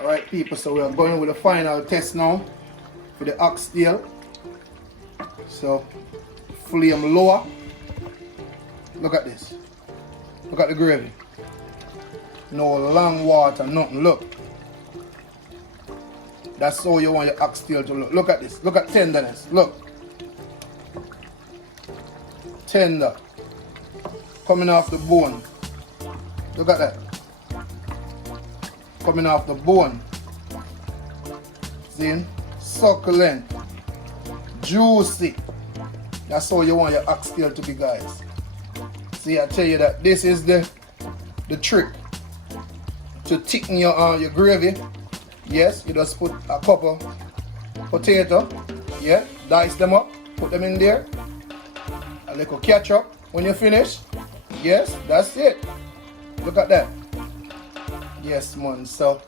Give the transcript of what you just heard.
Alright people, so we are going with the final test now for the oxtail. So flame lower. Look at this. Look at the gravy. No long water, nothing. Look. That's how you want your oxtail to look. Look at this. Look at tenderness. Look. Tender. Coming off the bone. Look at that. Coming off the bone. See? Succulent. Juicy. That's how you want your oxtail to be, guys. See, I tell you that this is the trick to thicken your gravy. Yes, you just put a couple potato, yeah, dice them up, put them in there, a little ketchup when you finish. Yes, that's it. Look at that. Yes, man. So